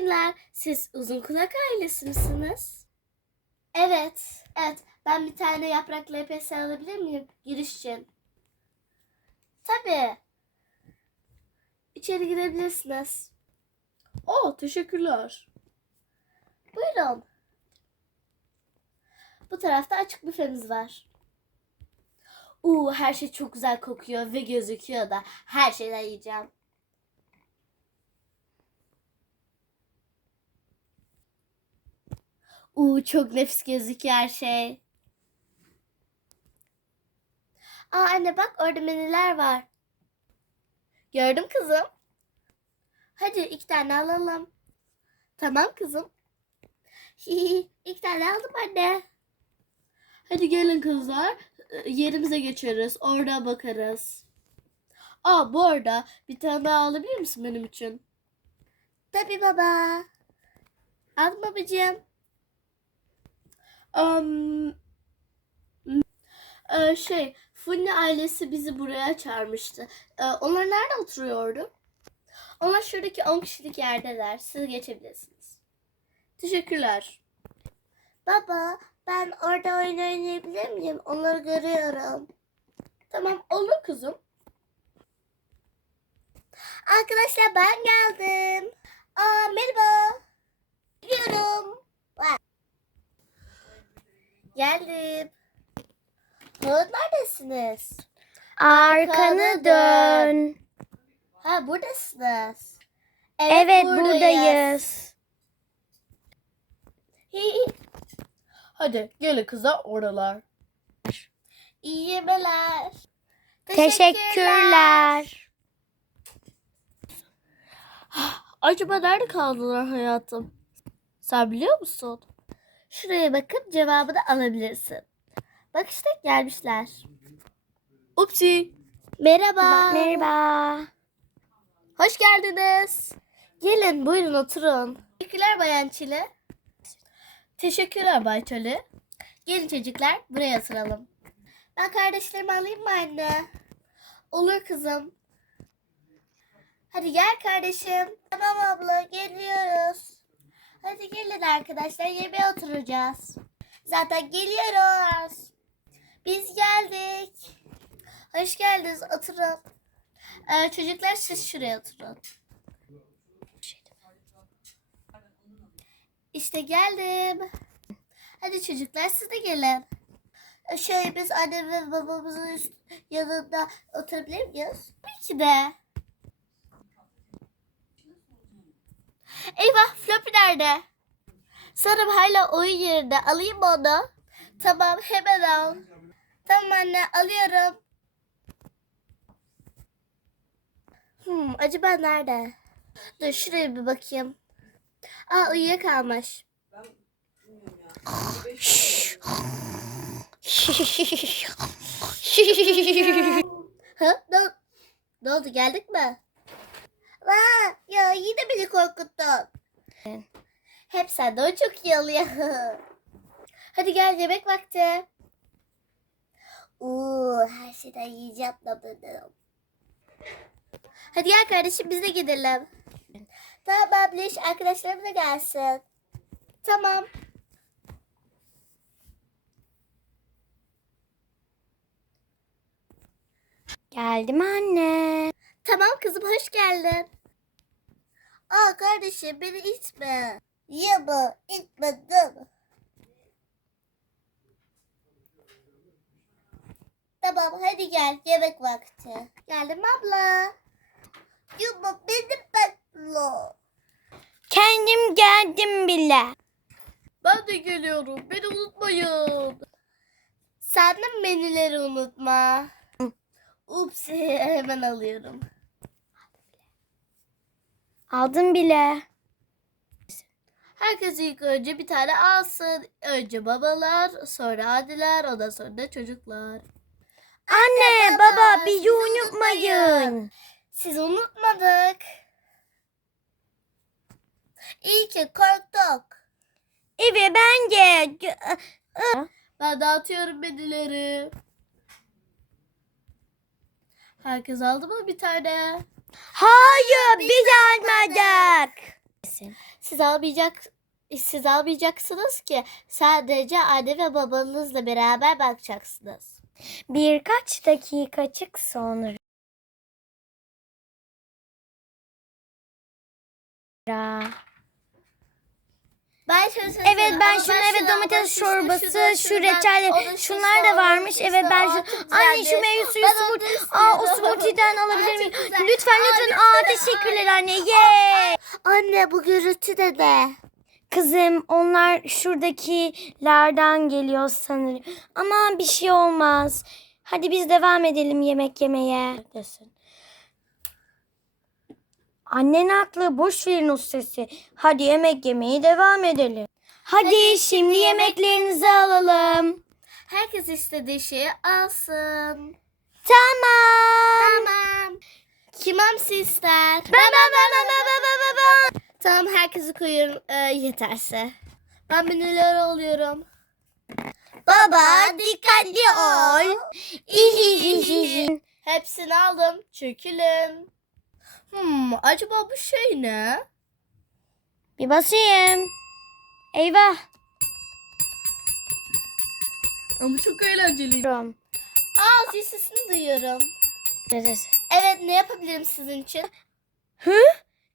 günler. Siz uzun kulak ailesi misiniz? Evet. Evet. Ben bir tane yapraklı EPS alabilir miyim? Giriş için. Tabii. İçeri girebilirsiniz. Aa teşekkürler. Buyurun. Bu tarafta açık büfemiz var. Uuu her şey çok güzel kokuyor ve gözüküyor da. Her şeyden yiyeceğim. Uuu çok nefis gözüküyor her şey. Aa anne bak orada menüler var. Gördüm kızım. Hadi iki tane alalım. Tamam kızım. Hihi, İlk tane aldım anne. Hadi gelin kızlar. Yerimize geçeriz. Orada bakarız. Aa bu arada bir tane daha alabilir misin benim için? Tabii baba. Al babacığım. E, şey, Funny ailesi bizi buraya çağırmıştı. E, onlar nerede oturuyordu? Onlar şuradaki 10 kişilik yerdeler. Siz geçebilirsiniz. Teşekkürler. Baba ben orada oyun oynayabilir miyim? Onları görüyorum. Tamam olur kızım. Arkadaşlar ben geldim. Aa merhaba. Geliyorum. Geldim. Ha, neredesiniz? Arkanı dön. Ha buradasınız. Evet buradayız. Hi, Hadi gelin kızlar oralar. İyi yemeler. Teşekkürler. Acaba nerede kaldılar hayatım? Sen biliyor musun? Şuraya bakıp cevabını alabilirsin. Bak işte gelmişler. Upsi. Merhaba. Merhaba. Hoş geldiniz. Gelin buyurun oturun. Teşekkürler Bayan Çile. Teşekkürler Bay Çali. Gelin çocuklar buraya oturalım. Ben kardeşlerimi alayım mı anne? Olur kızım. Hadi gel kardeşim. Tamam abla geliyoruz. Hadi gelin arkadaşlar yemeğe oturacağız. Zaten geliyoruz. Biz geldik. Hoş geldiniz oturun. Ee, çocuklar siz şuraya oturun. İşte geldim. Hadi çocuklar siz de gelin. Ee, Şey biz annem ve babamızın yanında oturabilir miyiz? Tabii ki de. Eyvah Floppy nerede? Sanırım hala oyun yerinde. Alayım mı onu? Tamam hemen al. Tamam anne alıyorum. Hmm, acaba nerede? Dur şuraya bir bakayım. Aa uyuyakalmış. Ha? Ne, ne oldu geldik mi? Aa, ya yine beni korkuttun. Hep sende o çok iyi oluyor. Hadi gel yemek vakti. Oo, her şeyden yiyeceğim tabii. Hadi gel kardeşim biz de gidelim. Tamam abliş arkadaşlarım da gelsin. Tamam. Geldim anne. Tamam kızım hoş geldin. Aa kardeşim beni itme. Yeme itmedim. Tamam hadi gel yemek vakti. Geldim abla. Yuma benim beklo. Kendim geldim bile. Ben de geliyorum. Beni unutmayın. Sen de menüleri unutma. Ups hemen alıyorum. Aldım bile. Herkes ilk önce bir tane alsın. Önce babalar, sonra adiler, ondan sonra da çocuklar. Anne, baba, baba bizi sizi unutmayın. Siz unutmadık. İyi ki korktuk. Evet bence. Ben dağıtıyorum menüleri. Herkes aldı mı bir tane? Hayır biz almadık. Siz almayacak siz almayacaksınız ki sadece anne ve babanızla beraber bakacaksınız. Birkaç dakikacık sonra. Ben şunu Evet ben şunu evet domates çorbası, şu reçel, şunlar da varmış. Evet ben şu Anne şu meyve suyu smoothie. Aa o smoothie'den alabilir miyim? Lütfen lütfen. Aa teşekkürler anne. Yay! Anne bu gürültü de ne? Kızım onlar şuradakilerden geliyor sanırım. Ama bir şey olmaz. Hadi biz devam edelim yemek yemeye. Annen haklı boş verin o sesi. Hadi yemek yemeye devam edelim. Hadi, Hadi şimdi yemeklerinizi alalım. Herkes istediği şeyi alsın. Tamam. Tamam. Kim hamsi ister? Ben ben ben ben ben ben ben. Tamam herkesi koyuyorum e, ee, yeterse. Ben menüler oluyorum. Baba dikkatli ol. Hepsini aldım. Çökülün. Hmm, acaba bu şey ne? Bir basayım. Eyvah. Ama çok eğlenceli. Aa zil sesini duyuyorum. Neresi? Evet ne yapabilirim sizin için? Hı?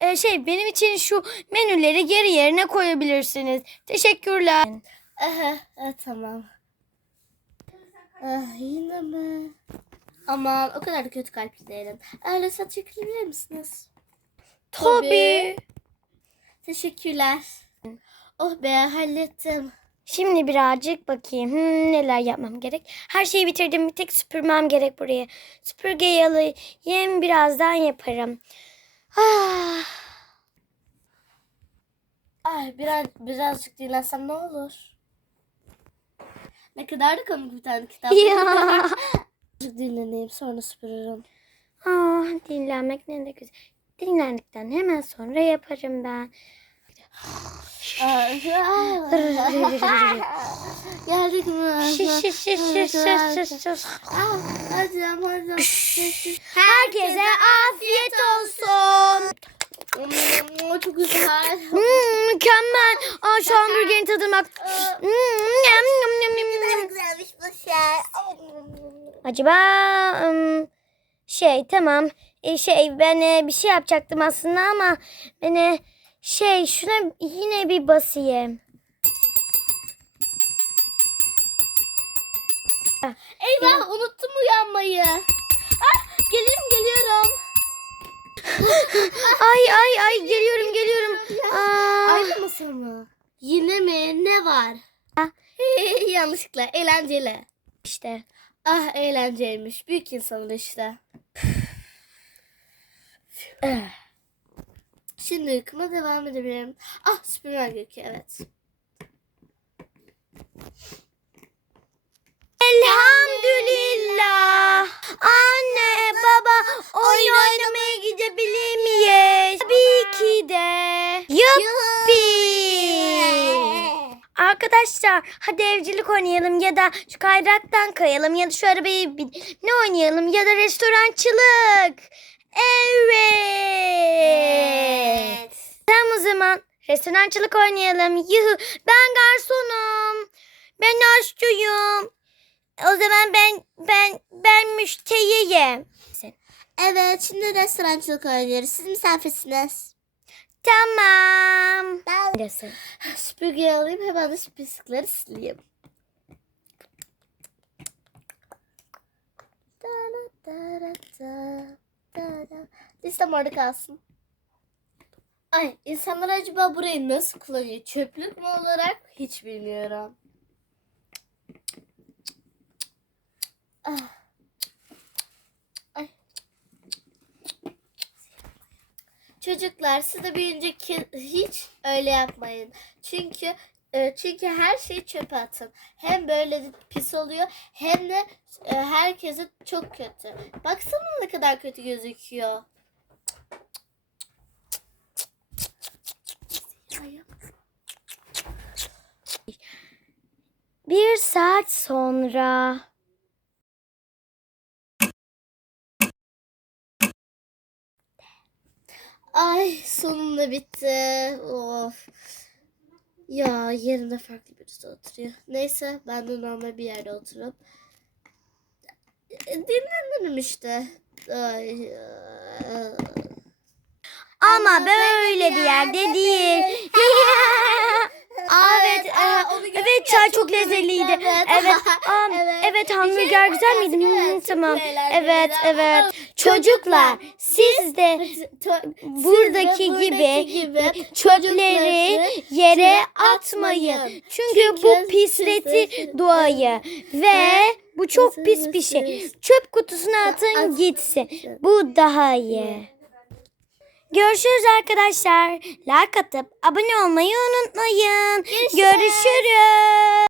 Ee, şey benim için şu menüleri geri yerine koyabilirsiniz. Teşekkürler. Aha, evet, tamam. Ah, yine mi? Aman o kadar da kötü kalpli değilim. Öyle saç çekilebilir misiniz? Tabii. Teşekkürler. Oh be hallettim. Şimdi birazcık bakayım hmm, neler yapmam gerek. Her şeyi bitirdim. Bir tek süpürmem gerek buraya. Süpürgeyi alayım. Birazdan yaparım. Ah. Ay biraz birazcık dinlensem ne olur? Ne kadar da komik bir tane kitap. Ya. Birazcık dinleneyim sonra süpürürüm. Ah, dinlenmek ne de güzel. Dinlendikten hemen sonra yaparım ben. Geldik mi? Ama hadi. Herkese afiyet olsun. Hmm, Çok güzel. Hmm, mükemmel. Aa, şu hamburgerin tadına bak. Hmm, yum, yum, yum, yum, yum. güzelmiş bu şey. Acaba şey tamam E, şey ben e, bir şey yapacaktım aslında ama ben e, şey şuna yine bir basayım. Eyvah unuttum uyanmayı. Ah, geliyorum geliyorum. Ay ay ay geliyorum geliyorum. Aa, Aynı masa mı? Yine mi? Ne var? Yanlışlıkla eğlenceli. işte. Ah eğlenceliymiş. Büyük insanlar işte. Şimdi uykuma devam edebilirim. Ah süpürmen gerekiyor evet. Elhamdülillah. Arkadaşlar hadi evcilik oynayalım ya da şu kaydıraktan kayalım ya da şu arabayı bin- ne oynayalım ya da restorançılık. Evet. Tamam o zaman restorançılık oynayalım. Yuhu ben garsonum. Ben aşçıyım. O zaman ben ben ben müşteriyim. Evet şimdi restorancılık oynuyoruz. Siz misafirsiniz. Tamam. Ben süpürgeyi alayım hemen de pislikleri sileyim. Listem orada kalsın. Ay insanlar acaba burayı nasıl kullanıyor? Çöplük mü olarak? Hiç bilmiyorum. Çocuklar siz de büyüyünce hiç öyle yapmayın. Çünkü e, çünkü her şeyi çöpe atın. Hem böyle pis oluyor hem de e, herkese çok kötü. Baksana ne kadar kötü gözüküyor. Bir saat sonra. Ay sonunda bitti. Of. Ya yerinde farklı birisi oturuyor. Neyse ben de normal bir yerde oturup dinlenirim işte. Ay. ya. Ama böyle bir yerde değil. evet, Aa, evet ya, çay çok lezzetliydi. lezzetli, Evet, evet. Evet. evet Bir hamburger şey güzel miydi? Hmm, evet, tamam. Evet, evet. Çocuklar, siz de buradaki gibi çöpleri yere atmayın. atmayın. Çünkü bu pisletir doğayı ve bu çok pis bir şey. Çöp kutusuna atın At- gitsin. Bu daha iyi. Görüşürüz arkadaşlar. Like atıp abone olmayı unutmayın. Görüşürüz.